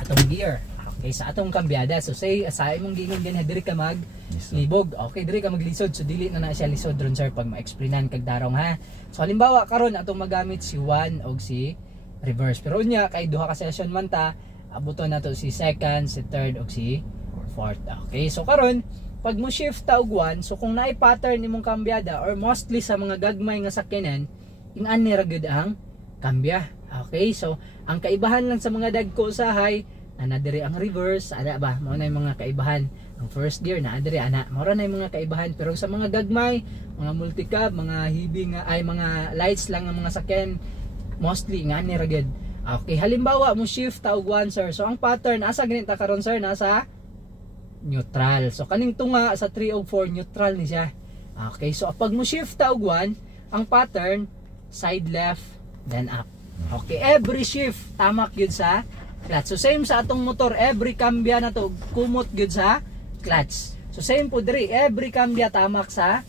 atong gear. Okay, sa atong kambyada. So say asay mong gingon din diri ka mag libog. Okay, diri ka maglisod. So dili na siya lisod ron sir pag ma-explainan kag darong ha. So halimbawa karon atong magamit si 1 og si reverse. Pero unya kay duha ka session man ta, abuton nato si second, si third og si fourth. Okay, so karon pag mo shift ta og 1, so kung naay pattern imong kambyada or mostly sa mga gagmay nga sakyanan, ing-an ni ra gyud ang kambya. Okay, so ang kaibahan lang sa mga dagko usahay ana diri ang reverse, ana ba mao na yung mga kaibahan. Ang first gear na diri ana mao na yung mga kaibahan. Pero sa mga gagmay, mga multicab, mga heavy nga ay mga lights lang ang mga sakyan, mostly nga ni ra gyud. Okay, halimbawa mo shift ta og 1 sir. So ang pattern asa gani ta karon sir, nasa neutral. So kaning tunga sa 3 og 4 neutral ni siya. Okay, so pag mo shift ta og 1, ang pattern side left then up. Okay, every shift tamak gyud sa clutch. So same sa atong motor, every kambya na to kumot gyud sa clutch. So same po diri, every kambya tamak sa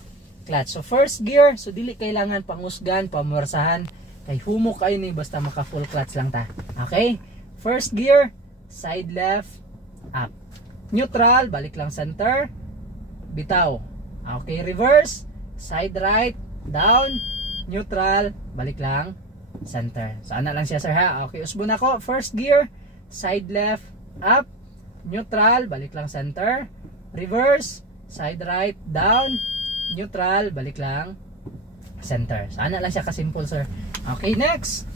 clutch. So first gear, so dili kailangan pangusgan, pamwersahan, kay humok kayo ni basta maka full clutch lang ta. Okay? First gear, side left, up. Neutral, balik lang center, bitaw. Okay, reverse, side right, down, neutral, balik lang center. So ana lang siya sir ha. Okay, usbon ako. First gear, side left, up, neutral, balik lang center, reverse, side right, down, neutral, balik lang center. So ana lang siya ka simple sir. Okay, next.